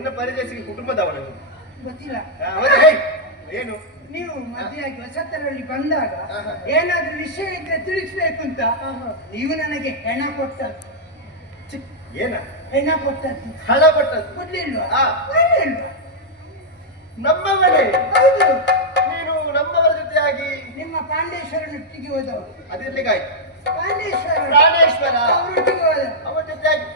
ನಿನ್ನ ಪರಿಚಯಿಸಿ ಕುಟುಂಬದವನು ಗೊತ್ತಿಲ್ಲ. ಏನು? ನೀವು ಮದುವೆಯಾಗಿ ವಸತರಲ್ಲಿ ಬಂದಾಗ. ಏನಾದ್ರೂ ವಿಷಯ ಇದ್ರೆ ತಿಳಿಸ್ಬೇಕು ಅಂತ ನೀವು ನನಗೆ ಹೆಣ ಕೊಟ್ಟ ಏನ? ಹೆಣ ಕೊಟ್ಟ ಹಣ ಕೊಟ್ಟದ್ದು. ಕೊಡ್ಲಿಲ್ವಾ. ನಮ್ಮ ನಮ್ಮವನೇ ಹೌದು. ನೀನು ನಮ್ಮವರ ಜೊತೆಯಾಗಿ. ನಿಮ್ಮ ಪಾಂಡೇಶ್ವರನೊಟ್ಟಿಗೆ ಹೋದವರು. ಅದಿರ್ಲಿಕ್ಕಾಯ್ತು ಪಾಂಡೇಶ್ವರ. ಪ್ರಾಣೇಶ್ವರ. ಅವರೊಟ್ಟಿಗೆ ಹೋದ ಅವರ ಜೊತೆಯಾಗಿ.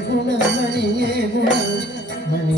குணம் மணியே குணம் மணி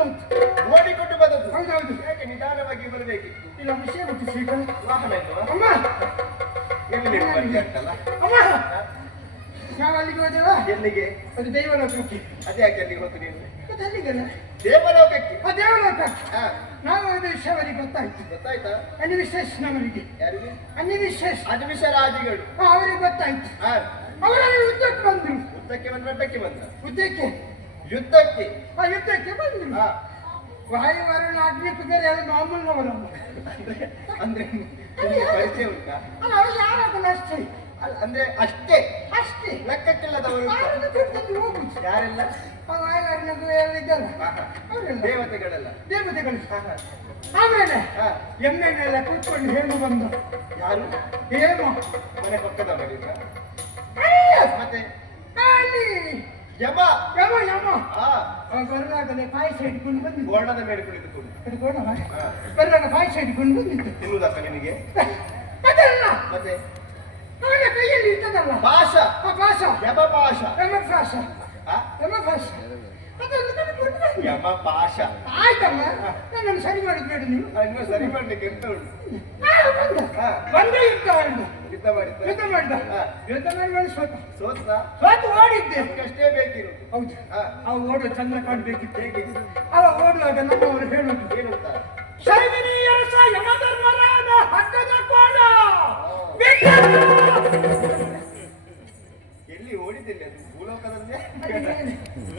ಬಂದದ್ದು ಓಡಿಕೊಂಡು ಬಂದದ್ದು. ಹೌದೌದು ಯಾಕೆ ನಿಧಾನವಾಗಿ ಬರಬೇಕಿತ್ತು? ಇಲ್ಲ ವಿಷಯ ಗೊತ್ತು ವಾಹನ ಇಲ್ವಾ ಅಮ್ಮ! ಎಲ್ಲಿ ಅಂತಲ್ಲ? ಅಮ್ಮ! ನಾವು ಅಲ್ಲಿಗೆ ಹೋದೆವ ಎಲ್ಲಿಗೆ? ಅದು ದೇವಲೋಕಕ್ಕೆ. ಅದೇ ಯಾಕೆ ಅಲ್ಲಿಗೆ ಹೋಗ್ತು ನೀನು ಮತ್ತೆ ಅಲ್ಲಿಗೆ ದೇವಲೋಕಕ್ಕೆ. ಆ ದೇವಲೋಕಕ್ಕೆ ಹಾ. ನಾವು ಹೋದ ವಿಷಯ ಅವರಿಗೆ ಗೊತ್ತಾಯ್ತು. ಗೊತ್ತಾಯ್ತಾ? ಅನಿವಿಶೇಷನವರಿಗೆ. ಯಾರಿಗೆ? ಅನಿವಿಶೇಷ. ಅಧಿವಿಷ ರಾಜಿಗಳು ಅವರಿಗೆ ಗೊತ್ತಾಯ್ತು. ಹಾ. ಅವರಲ್ಲಿ ಉದ್ದಕ್ಕೆ ಬಂದ್ರು. ಉದ್ದಕ್ಕೆ ಬಂದ ಬಂದ ಯುದ್ಧಕ್ಕೆ ಯುದ್ಧಕ್ಕೆ. ಆ ಯುದ್ಧಕ್ಕೆ ಬಂದಿಲ್ಲ ವಾಯು ವರುಣ ಅಗ್ನಿ ಎಲ್ಲ ಮಾಮೂಲ್ ಅಂದ್ರೆ ಅಂದ್ರೆ ನಿಮಗೆ ಪರಿಚಯ ಉಂಟಾ? ಅಲ್ಲ ಅವ್ರು ಯಾರಾಗಲ್ಲ ಅಷ್ಟೇ? ಅಲ್ಲ, ಅಂದ್ರೆ ಅಷ್ಟೇ? ಅಷ್ಟೇ. ಲೆಕ್ಕಕ್ಕಿಲ್ಲದವರು ಯಾರನ್ನು ಯಾರೆಲ್ಲ? ಆ ವಾಯು ಕುಬೇರ ಇದ್ದಲ್ಲ. ಅವರೆಲ್ಲ? ದೇವತೆಗಳೆಲ್ಲ? ದೇವತೆಗಳು. ಆಮೇಲೆ ಹಾ. ಎಮ್ಮೆ ಕೂತ್ಕೊಂಡು ಹೇಮು ಬಂದ. ಯಾರು? ಹೇಮು. ಮನೆ ಪಕ್ಕದವರಿಲ್ಲ ಅಯ್ಯ! ಮತ್ತೆ? ಅಲ್ಲಿ ಯಮ. ಯಮ ಯಮ. ಬರುವಾಗಲೇ ಪಾಯಸ ಹಿಡ್ಕೊಂಡು ಬಂದಿದ್ದು. ಗೋರ್ಣದ ಮೇಲೆ ಕುಳಿತುಕೊಂಡು ಹಿಡ್ಕೊಂಡು. ಬರುವಾಗ ಪಾಯಸ ಹಿಡ್ಕೊಂಡು ಬಂದಿದ್ದು. ತಿನ್ನುವುದಕ್ಕ ನಿನಗೆ? ಅದಲ್ಲ. ಮತ್ತೆ? ಅವನ ಕೈಯಲ್ಲಿ ಭಾಷ ಆ ಪಾಶ ಯಮ ಭಾಷ ಯಮ ಪಾಶ? ಯಮ ಪಾಶ ಅದನ್ನು. ಯಮ ಭಾಷ ಆಯ್ತಮ್ಮ ನನ್ನನ್ನು ಸರಿ ಮಾಡಿದ್ಬೇಡಿ ನೀವು ಇನ್ನು ಸರಿ ಮಾಡ್ಲಿಕ್ಕೆ ಎಂತ ಉಂಟು? ನಾನು ಬಂದ ಯುದ್ಧ ಆಡಿದ ಯುದ್ಧ ಮಾಡಿದ್ದ? ಯುದ್ಧ ಮಾಡಿದ. ಯುದ್ಧ ಮಾಡಿ ಮಾಡಿ ಸೋತ. ಸೋತ? ಸೋತು ಓಡಿದ್ದೆ. ಅಷ್ಟೇ ಬೇಕಿರು ಹೌದು. ಅವ ಓಡುವ ಚಂದ್ರ ಕಾಣ್ಬೇಕಿತ್ತು ಹೇಗೆ? ಅವ ಓಡುವಾಗ ನಮ್ಮವರು ಹೇಳುದು. ಏನಂತ? ಶೈವಿನಿ ಅರಸ ಯಮಧರ್ಮರಾದ ಹಗ್ಗದ ಕೋಣ. ಎಲ್ಲಿ ಓಡಿದ್ದಿಲ್ಲ ಅದು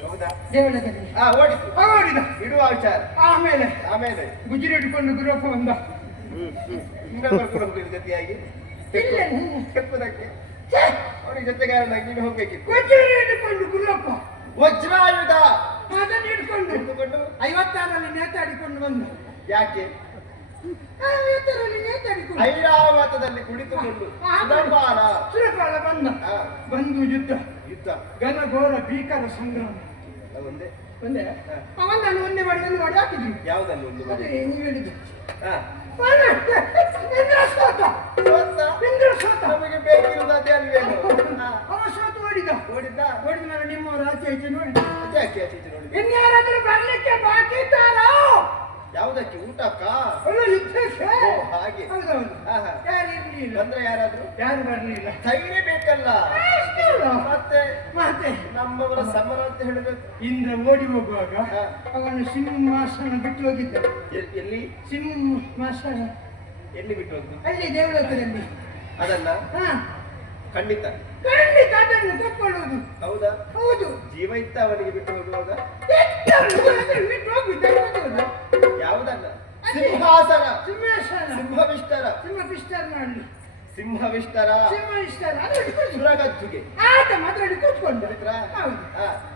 ಹೌದಾ? ದೇವಳದಲ್ಲಿ. ಆ ಓಡಿತು ಅವ ಓಡಿದ. ಇಡುವ ವಿಚಾರ ಆಮೇಲೆ. ಆಮೇಲೆ. ಗುಜರಿ ಇಟ್ಕೊಂಡು ಗುರುಪ್ಪ ಬಂದ. ಹ್ಮ್ ಇನ್ನೊಬ್ಬರು ಕೂಡ ಹೋಗಿದ ಜೊತೆಯಾಗಿ. ಇಲ್ಲ ಕೆಪ್ಪದಕ್ಕೆ ಅವನಿಗೆ ಜೊತೆಗಾರನಾಗಿ ನೀನು ಹೋಗ್ಬೇಕಿತ್ತು. ವಜ್ರ ಹಿಡ್ಕೊಂಡು ಗುಲ್ಲಪ್ಪ ವಜ್ರಾಯುಧ. ಅದನ್ನು ಹಿಡ್ಕೊಂಡು. ಹಿಡಿದುಕೊಂಡು ಐವತ್ತಾರಲ್ಲಿ ನೇತಾಡಿಕೊಂಡು ಬಂದು. ಯಾಕೆ? ಐರಾವತದಲ್ಲಿ ಕುಳಿತುಕೊಂಡು. ಸುರಪಾಲ ಬಂದ ಯುದ್ಧ. ಯುದ್ಧ. ಘನಘೋರ ಭೀಕರ ಸಂಗ್ರಾಮ. ಒಂದೇ? ಒಂದೇ? ಅವನನ್ನು ಒಂದೇ ಮಾಡಿ ಒಂದು ಮಾಡಿ ಹಾಕಿದ್ವಿ ಯಾವ್ದಲ್ಲಿ ಒಂದು ಅದೇ ಮನೆ ನೀವು ಹೇಳಿದ್ದು. ಹಾ. ಇಂದ್ರ ಸೋತ. ಸೋತ? ಇಂದ್ರ ಸೋತ. ನಮಗೆ ಬೇಕಿರುವುದು ಅದೇ ಅಲ್ವೇನು ಹಾ, ಅವ ಸೋತು ಓಡಿದ ಓಡಿದ ಮೇಲೆ ನಿಮ್ಮವರು ಆಚೆ ಆಚೆ ಈಚೆ ನೋಡಿದ್ದ ಇನ್ಯಾರಾದ್ರೂ ಬರ್ಲಿಕ್ಕೆ ಬಾಕಿ ಇದ್ದಾರಾ ಯಾವುದಕ್ಕೆ? ಊಟಕ್ಕ? ಹಾಗೆ. ಯಾರು ಇರ್ಲಿಲ್ಲ? ಬಂದ್ರೆ ಯಾರಾದ್ರೂ? ಯಾರು ಬರ್ಲಿಲ್ಲ? ಧೈರ್ಯ ಬೇಕಲ್ಲ. ಮತ್ತೆ? ಮತ್ತೆ? ನಮ್ಮವರ ಸಮರ ಅಂತ ಹೇಳಬೇಕು ಇಂದ್ರ ಓಡಿ ಹೋಗುವಾಗ. ಅವನು ಸಿಂಹಾಸನ ಬಿಟ್ಟು ಹೋಗಿದ್ದ. ಎಲ್- ಎಲ್ಲಿ? ಸಿಂಹಾಸನ ಎಲ್ಲಿ ಬಿಟ್ಟು ಹೋದ್ದು ಅಲ್ಲಿ ದೇವಲೋಕದಲ್ಲಿ ಅದನ್ನ? ಹಾ. ಖಂಡಿತ. ಖಂಡಿತ ಅದನ್ನು ತಕ್ಕೊಳ್ಳುವುದು. ಹೌದಾ? ಹೌದು. ಜೀವ ಇತ್ತ ಅವನಿಗೆ ಬಿಟ್ಟು ಹೋಗುವಾಗ? ಸಿಂಹಾಸನ. ಸಿಂಹಾಸನ. ಸಿಂಹವಿಷ್ಟರ. ಸಿಂಹವಿಷ್ಟರ ಸಿಂಹವಿಷ್ಟರ. ಅದರಲ್ಲಿ ಕೂತ್ಕೊಂಡು ಸುರಗದ್ದುಗೆ ಆತ ಮಾತ್ರ ಕೂತ್ಕೊಂಡು. ಮಿತ್ರ ಹೌದು.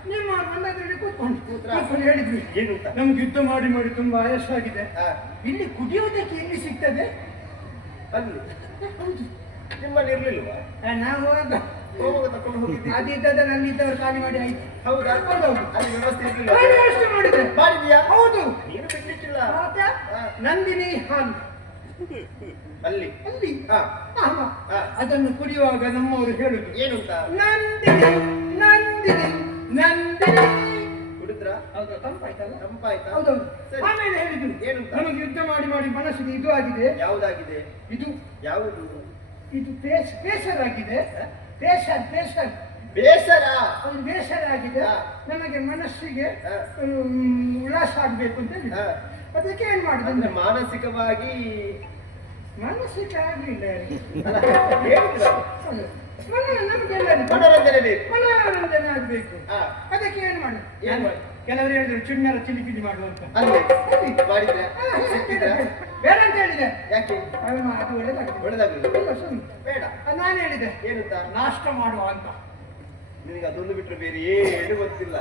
ನಿಮ್ಮ ಬಂದದ್ರಲ್ಲಿ ಕೂತ್ಕೊಂಡು. ಕೂತ್ರ? ಹೇಳಿದ್ವಿ. ಏನು ಅಂತ ನಮ್ಗೆ ಯುದ್ಧ ಮಾಡಿ ಮಾಡಿ ತುಂಬಾ ಆಯಸ್ಸಾಗಿದೆ ಇಲ್ಲಿ ಕುಡಿಯುವುದಕ್ಕೆ ಎಲ್ಲಿ ಸಿಗ್ತದೆ? ಅಲ್ಲಿ. ಹೌದು. ನಿಮ್ಮಲ್ಲಿ ಇರ್ಲಿಲ್ವಾ? ನಾವು ಖಾಲಿ ಮಾಡಿ ಆಯ್ತು. ಹೌದಾ. ಅಲ್ಲಿ ವ್ಯವಸ್ಥೆ ವ್ಯವಸ್ಥೆ ಮಾಡಿದ್ಯಾ? ಹೌದು. ನೀನು ಬಿಡ್ಲಿಕ್ಕಿಲ್ಲ. ನಂದಿನಿ ಹಾಲ್. ಅಲ್ಲಿ. ಅಲ್ಲಿ. ಅದನ್ನು ಕುಡಿಯುವಾಗ ನಮ್ಮವರು ಹೇಳುದು. ಏನು ನಂದಿನಿ ನಂದಿನಿ ನಂದಿನಿ. ಕುಡಿದ್ರ? ಹೌದಾ ತಂಪಾಯ್ತಲ್ಲ? ತಂಪಾಯ್ತಾ? ಹೌದೌದು. ಆಮೇಲೆ ಹೇಳಿದ್ರು ಏನಂತ? ನಮಗೆ ಯುದ್ಧ ಮಾಡಿ ಮಾಡಿ ಮನಸ್ಸಿಗೆ ಇದು ಆಗಿದೆ. ಯಾವುದಾಗಿದೆ? ಇದು. ಯಾವುದು? ಇದು ಬೇಸರ ಆಗಿದೆ ಬೇಸರ್ ಬೇಸರ್ ಬೇಸರ ಅದು ಬೇಸರ ಆಗಿದೆ ನಮಗೆ ನನಗೆ ಮನಸ್ಸಿಗೆ ಉಲ್ಲಾಸ ಆಗ್ಬೇಕು ಅಂತ ಹೇಳಿ ಅದಕ್ಕೆ ಏನ್ ಅಂದ್ರೆ ಮಾಡಿದ್ರೆ ಮಾನಸಿಕವಾಗಿ ಮನಸ್ಸಿಗೆ ಆಗ್ಲಿಲ್ಲ ಮನೋರಂಜನೆ ಬೇಕು. ಮನೋರಂಜನೆ ಆಗ್ಬೇಕು. ಅದಕ್ಕೆ ಏನ್ ಮಾಡುದು? ಕೆಲವರು ಹೇಳಿದ್ರು ಚುಣ್ಣರ ಚಿಲಿಪಿಲಿ ಮಾಡುವಂತ ಮಾಡಿದ್ರೆ ಹಾ, ಸಿಕ್ಕಿದ್ರ ಬೇಡ ಅಂತ ಹೇಳಿದೆ. ಯಾಕೆ? ಅದು ಒಳ್ಳೇದಾಗ್ತದೆ ಒಳ್ಳೆದಾಗ್ಲಿಲ್ಲ ಇಲ್ಲ, ಸುಮ್ನೆ. ಬೇಡ. ನಾನು ಹೇಳಿದೆ. ಏನಂತ? ನಾಷ್ಟ ಮಾಡುವ ಅಂತ. ನಿನಗೆ ಅದೊಂದು ಬಿಟ್ಟರೆ ಬೇರೆ ಏನು ಗೊತ್ತಿಲ್ಲ.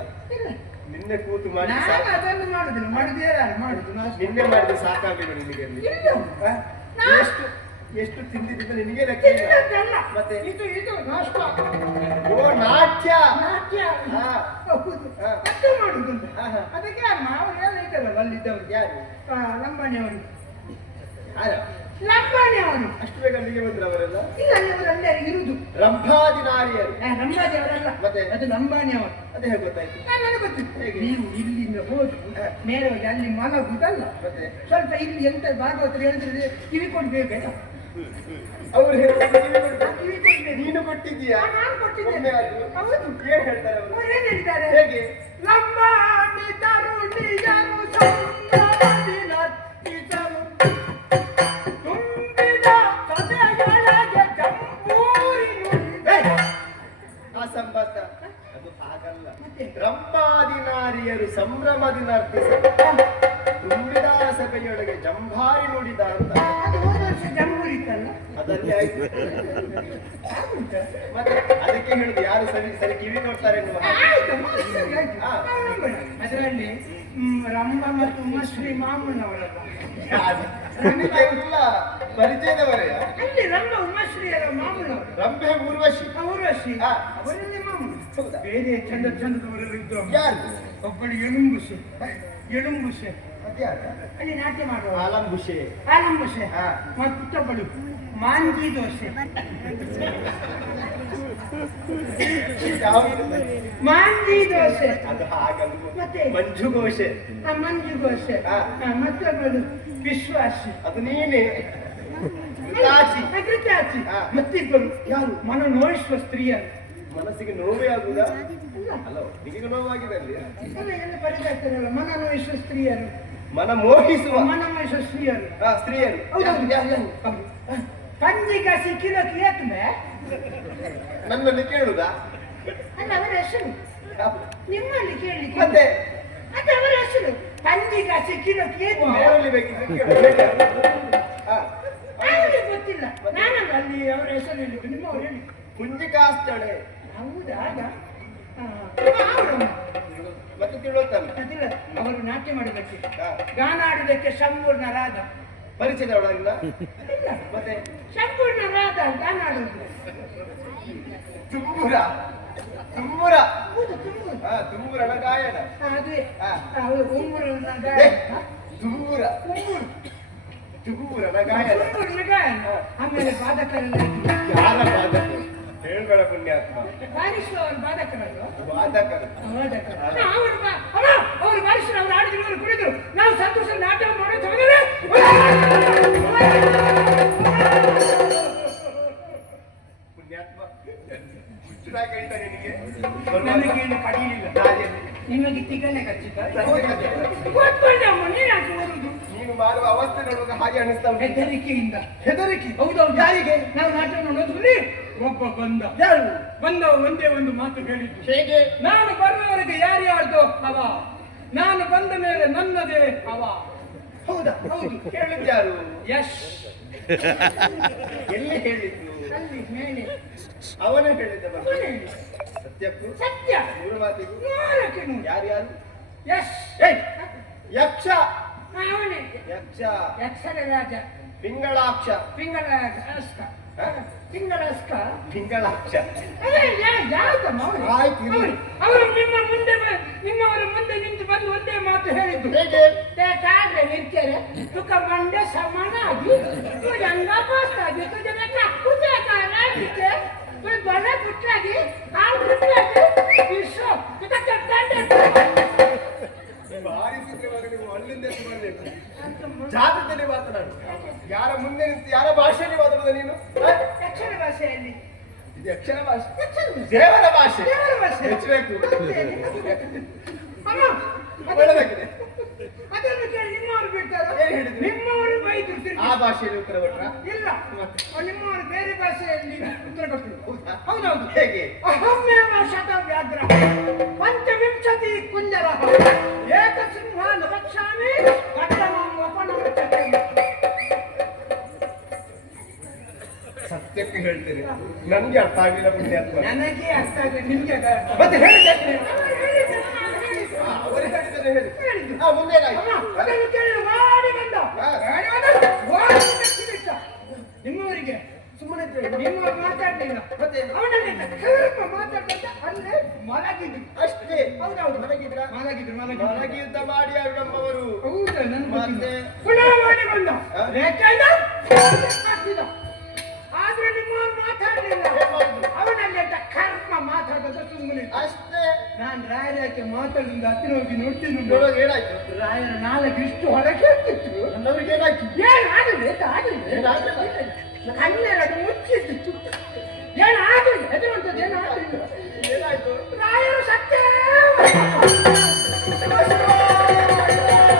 ನಿನ್ನೆ ಕೂತು ಮಾಡಿ ನಾನು. ಅದನ್ನು ಮಾಡುದಿಲ್ಲ. ಮಾಡಿದ್ರೆ ಯಾರು? ಮಾಡುದು ನಿನ್ನೆ ಮಾಡಿದ್ರೆ ಸಾಕಾಗಲಿಲ್ಲ ನಿನಗೆ ಎಷ್ಟು ಎಷ್ಟು ತಿಂದಿದ್ದ ನಿನಗೆ ಲೆಕ್ಕ. ಮತ್ತೆ? ಇದು ಇದು ನಾಷ್ಟ. ಓ ನಾಟ್ಯ. ನಾಟ್ಯ. ಹೌದು. ಅಷ್ಟೇ ಮಾಡುದು ಅಂತ. ಅದಕ್ಕೆ ಆ ಮಾವರು ಎಲ್ಲ ಇದ್ದಾರಲ್ಲ ಅಲ್ಲಿದ್ದವರು. ಯಾರು? ಲಂಬಾಣಿ ಲಂಬಾಣಿ ಯಾರು ಲಂಬಾಣಿ ಅಷ್ಟು ಬೇಗ ಅಲ್ಲಿಗೆ ಬಂದ್ರು ಅವರೆಲ್ಲ? ಇಲ್ಲ ಅವರು ಅಲ್ಲೇ ಇರುದು. ರಂಭಾದಿ ನಾರಿಯರು ಆ, ಲಂಬಾಣಿ ಅವರಲ್ಲ. ಮತ್ತೆ? ಅದು ಲಂಬಾಣಿ ಅವರು. ಅದೇ ಹೇಗೆ ಗೊತ್ತಾಯ್ತು? ನನಗೆ ಗೊತ್ತಿತ್ತು. ಹೇಗೆ? ನೀವು ಇಲ್ಲಿಂದ ಹೋದು ಹಾ. ಮೇಲೆ ಹೋಗಿ ಅಲ್ಲಿ ಮಲಗುದಲ್ಲ. ಮತ್ತೆ? ಸ್ವಲ್ಪ ಇಲ್ಲಿ ಎಂತ ಭಾಗವತರು ಹೇಳಿದ್ರೆ ಕಿವಿ ಕೊಡ್ಬೇಕು? ಅವ್ರು ಕೊಡ್ಬೇಕು. ನೀನು ಕೊಟ್ಟಿದ್ದೀಯಾ? ನಾನು ಕೊಟ್ಟಿದ್ದೇನೆ. ಹೌದು. ಏನ್ ಹೇಳ್ತಾರೆ ಅವರು? ಏನ್ ಹೇಳ್ತಾರೆ ಹೇಗೆ? ಲಂಬಾಣಿ ತರುಣಿಯರು ಸಂಭ್ರಮದಿ ಆಯ್ತು. ಮತ್ತೆ ಅದಕ್ಕೆ ಹೇಳುದು ಯಾರು ಸರಿ ಸರಿ ಕಿವಿ ಕೊಡ್ತಾರೆ ನೀವು. ಅದರಲ್ಲಿ ರಂಭ ಮತ್ತು ಉಮಾಶ್ರೀ ಮಾಮೂನವರಲ್ಲ. ಪರಿಚಯದವರೇ? ಅಲ್ಲಿ ರಂಭ ಉಮಾಶ್ರೀ ಅಲ್ಲ ಮಾಮೂನವರು. ರಂಭೆ ಊರ್ವಶಿ. ಔರ್ವಶಿ ಹಾ. ಅವರಲ್ಲಿ ಹೌದಾ? ಬೇರೆ ಚಂದ ಚಂದದವರೆಲ್ಲ ಇದ್ದು ಯಾರು? ಒಬ್ಬಳು ಎಳುಂಬುಸೆ ಅದ್ಯಾರ ಅಲ್ಲಿ ನಾಟ್ಯ ಮಾಡುವ ಆಲಂಬುಷೆ ಆಲಂಬುಸೆ ಹಾ. ಮತ್ತೊಬ್ಬಳು. ಮಾಂಜಿ ದೋಸೆ? ಮಾಂಜಿ ದೋಸೆ. ಅದು ಮತ್ತೆ? ಮಂಜು ಘೋಷೆ ಆ ಮಂಜು. ಆ, ಮತ್ತೊಬ್ಬಳು ವಿಶ್ವಾಸಿ. ಅದು ನೀನೇ. ಹಾ. ಮತ್ತಿಬ್ಬರು ಯಾರು? ಮನ ನೋಯಿಸುವ ಸ್ತ್ರೀಯರು ಮನಸ್ಸಿಗೆ ನೋವೇ ಆಗುದಾ? ಅಲ್ಲ, ನಿಮಗೆ ನೋವಾಗಿದೆ ಅಲ್ಲಿ? ಎಲ್ಲ ಪರಿಚಯಿಸ್ತಾರಲ್ಲ ಮನ ನೋಯಿಸುವ ಸ್ತ್ರೀಯರು. ಮನ ಮೋಹಿಸುವ? ಮನ ನೋಯಿಸುವ ಸ್ತ್ರೀಯರು. ಸ್ತ್ರೀಯರು. ಹೌದೌದು ಹೌದು. ಕಂಜಿಗ ಸಿಕ್ಕಿರೋ ಕೇತ್ಮೆ ನನ್ನಲ್ಲಿ ಕೇಳುದಾ? ಅಲ್ಲ ಅವರ ಹೆಸರು? ನಿಮ್ಮಲ್ಲಿ ಕೇಳಲಿಕ್ಕೆ ಮತ್ತೆ? ಅದು ಅವರ ಹೆಸರು. ಕಂಜಿಗ ಸಿಕ್ಕಿರೋ ಕೇತ್ಮೆ ಅವರಲ್ಲಿ ಗೊತ್ತಿಲ್ಲ. ನಾನಲ್ಲ ಅಲ್ಲಿ ಅವರ ಹೆಸರು ಹೇಳಿದ್ದು. ನಿಮ್ಮವ್ರು ಹೇಳಿ. ಕುಂಜಿಕಾಸ್ತಳೆ ಹೌದಾ. ಮತ್ತೆ ತಿಳುತ್ತಾನೆ ಅದಿಲ್ಲ ಅವರು ನಾಟ್ಯ ಮಾಡಬೇಕು. ಗಾನ ಆಡೋದಕ್ಕೆ ಸಂಪೂರ್ಣ ರಾಧ ಪರಿಚಯದವಳಲ್ಲ ಇಲ್ಲ ಮತ್ತೆ ಸಂಪೂರ್ಣ ರಾಧ ಗಾನ ಆಡುವುದು ತುಂಬುರ ತುಂಬುರ ಹೌದು ತುಂಬೂರು. ಹಾ ತುಂಬುರನ ಗಾಯನ ಹಾ, ಅದೇ ಹಾ. ಹೌದು ಉಮ್ಮೂರಿನ ಏ, ಗಾಯನ ತುಂಬುರ ಉಮ್ಮೂರು. ತುಂಬುರನ ಗಾಯನ ಉಮ್ಮೂರಿನ ಗಾಯನ ಆಮೇಲೆ ಬಾಧಕರೆಲ್ಲ ಯಾರ ಬಾಧಕ ಹೇಳ್ಬೇಡ ಪುಣ್ಯಾತ್ಮ. ಬಾರಿಸುವ ಅವರು ಬಾಧಕರಲ್ವ? ಬಾಧಕರು. ಅವರು ಅವರು ಬಾರಿಸಿದ್ರು ಅವರು ಆಡಿದ್ರು ಕುಡಿದ್ರು. ನಾವು ಸಂತೋಷ ನಾಟ್ಯ ಮಾಡಿ ತೊಗೊಂಡ್ರೆ ಪುಣ್ಯಾತ್ಮ. ಹುಚ್ಚುರಾಗಿ ಕರೀತಾ ನಿನಗೆ. ಏನು ನಿಮಗೆ ಸಂಜೆ ಕಥೆ. ಕೂತ್ಕೊಂಡೆ ನೀನು ಯಾಕೆ ಓದುದು? ನೀನು ಮಾಡುವ ಅವಸ್ಥೆ ನೋಡುವಾಗ ಹಾಗೆ ಅನಿಸ್ತಾ ಉಂಟು. ಹೆದರಿಕೆಯಿಂದ. ಹೆದರಿಕೆ. ಹೌದೌದು. ಯಾರಿಗೆ? ನಾವು ನಾಟ್ಯ ನೋಡೋದ್ರಲ್ಲಿ ಒಬ್ಬ ಬಂದ. ಯಾರು? ಬಂದವ ಒಂದೇ ಒಂದು ಮಾತು ಹೇಳಿದ್ದು. ಹೇಗೆ? ನಾನು ಬರುವವರೆಗೆ ಯಾರ್ಯಾರ್ದು ಅವ ನಾನು ಬಂದ ಮೇಲೆ ನನ್ನದೇ ಅವ ಹೌದಾ? ಹೌದು. ಕೇಳಿದ್ಯಾರು ಯಾರು? ಯಶ್. ಎಲ್ಲಿ ಹೇಳಿದ್ದು? ಅಲ್ಲಿ ಮೇಲೆ. ಅವನೇ ಹೇಳಿದ್ದ ಬಂದು. ಅವನೇ ಹೇಳಿದ್ದು. ಸತ್ಯಕ್ಕೂ? ಸತ್ಯ. ಮೂರು ಮಾತಿಗೂ. ಯಾರು ಯಾರು ಯಶ್. ಏಯ್! ಯಕ್ಷ. ಅವನೇ. ಯಕ್ಷ. ಯಕ್ಷರ ರಾಜ. ಪಿಂಗಳಾಕ್ಷ. ಪಿಂಗಳ ಅಸ್ಕ ಹ? ತಿಂಗಳಾಕ್ಷ ಯಾವ್ದಮ್ಮ? ಆಯ್ತು. ಅವರು ನಿಮ್ಮ ಮುಂದೆ ನಿಮ್ಮವರ ಮುಂದೆ ನಿಂತು ಬಂದು ಒಂದೇ ಮಾತು ಹೇಳಿದ್ದು ಹೇಗೆ ಬೇಕಾದ್ರೆ ನಿರ್ತಾರೆ ತುಕ ಮಂಡ ಸಮಾನಾಗಿ ತುಜಂಗ ಪಾಸ್ತಾಗಿ ತುಜ ಬೇಕ ಕುಜ ಕಾರಾಗಿತ್ತೆ ತುಜ ಬಲ ಪುಟ್ರಾಗಿ ಕಾಲ್ ಪುಟ್ರಾಗಿ ವಿಶ್ವ ತುಕ ಕಟ್ಟಂಡೆ ಭಾರಿ ಸಿದ್ರೆ ಮಗ ನೀವು ಅಲ್ಲಿಂದ ಮಾಡಬೇಕು. ಜಾಗದಲ್ಲಿ ಮಾತನಾಡು. ಯಾರ ಮುಂದೆ ನಿಂತು ಯಾರ ಭಾಷೆಯಲ್ಲಿ ಮಾತಾಡೋದು ನೀನು? ಅಕ್ಷರ ಯಕ್ಷರ ಭಾಷೆಯಲ್ಲಿ. ಇದು ಯಕ್ಷರ ಭಾಷೆ. ದೇವರ ಭಾಷೆ. ದೇವರ ಭಾಷೆ. ಹೆಚ್ಚಬೇಕು. ಒಳ್ಳೆದಾಗಿದೆ. ಅದನ್ನು ಕೇಳಿ ನಿಮ್ಮವರು ಬಿಡ್ತಾರ? ಏನ್ ಹೇಳಿದ್ರು? ಆ ಭಾಷೆಯಲ್ಲಿ ಉತ್ತರ ಕೊಟ್ರ? ಇಲ್ಲ. ನಿಮ್ಮ ಬೇರೆ ಭಾಷೆಯಲ್ಲಿ ಉತ್ತರ ಕೊಟ್ಟರು ಹೌದೌದು. ಹೇಗೆ? ಅಹಮ್ಯವ ಶತವ್ಯಾಘ್ರ ಪಂಚವಿಂಶತಿ ಕುಂಜರ. ಏಕಸಿಂಹಾನ ಸಿಂಹ ವಪನಮುಚ್ಯತೆ. ಸತ್ಯಕ್ಕೆ ಹೇಳ್ತೀರಿ. ನನ್ಗೆ ಅರ್ಥ ಆಗಿಲ್ಲ ಪುಣ್ಯಾತ್ಮ ನನಗೆ ಅರ್ಥ ಆಗಲಿ ನಿಮ್ಗೆ ಮತ್ತೆ ಹೇಳಿದ್ರೆ ಅವರು ಹೇಳಿದ್ದು, ನಾನು ಹೇಳಿದ್ದು. ಹಾ, ಅವರು ಹೇಳಿದ್ದನ್ನು ಹೇಳಿ. ಮುಂದೆ ಅಮ್ಮ, ಏನಾಯ್ತು? ಅದನ್ನು ಕೇಳಿ ಓಡಿ ಬಂದ ಹಾ. ಓಡಿ ಬಂದ, ಓಡಿ ಬಂದ ಕಿವಿಟ್ಟ. ನಿಮ್ಮವರಿಗೆ ಸುಮ್ಮನೆ ಇದ್ರೆ ನಿಮ್ಮವ್ರು ಮಾತಾಡ್ಲಿಲ್ಲ ಮತ್ತೆ ಅವನಲ್ಲಿ ಸ್ವಲ್ಪ ಮಾತಾಡ್ಕೊಂಡ ಅಲ್ಲೇ ಮಲಗಿದ್ರು ಅಷ್ಟೇ. ಹೌದೌದು ಮಲಗಿದ್ರ? ಮಲಗಿದ್ರು ಮಲಗಿದ್ರು. ಮಲಗಿ ಯುದ್ಧ ಮಾಡಿ ಅವರು ನಮ್ಮವರು ಹೌದಾ ನನ್ನ ಮತ್ತೆ? ಮಾಡಿ ಬಂದ? ಆದ್ರೆ ನಿಮ್ಮ ಮಾತಾಡ್ಲಿಲ್ಲ. ಏನ್ ಮಾಡುದು? ಅವನಲ್ಲಿ ಅಂತ ಕರ್ಮ ಮಾತಾಡದ ಸುಮ್ಮನೆ. ಅಷ್ಟೇ. ನಾನ್ ರಾಯರಕ್ಕೆ ಮಾತಾಡಿದ ಹತ್ತಿರ ಹೋಗಿ ನೋಡ್ತೀನಿ. ನೋಡುವಾಗ ಏನಾಯ್ತು? ರಾಯರ ನಾಲ್ಕು ಇಷ್ಟು ಹೊರಗೆ ಹೋಗ್ತಿತ್ತು ನನ್ನವರಿಗೆ ಏನಾಯ್ತು? ಏನಾಗಲಿ ಏನಾಗಲಿಲ್ಲ. ಕಣ್ಣೆರಡು ಮುಚ್ಚಿತ್ತು ಏನಾಗಲಿ ಹೆದರುವಂಥದ್ದು ಏನಾಗಲಿಲ್ಲ ಏನಾಯ್ತು? ರಾಯರು ಸತ್ಯ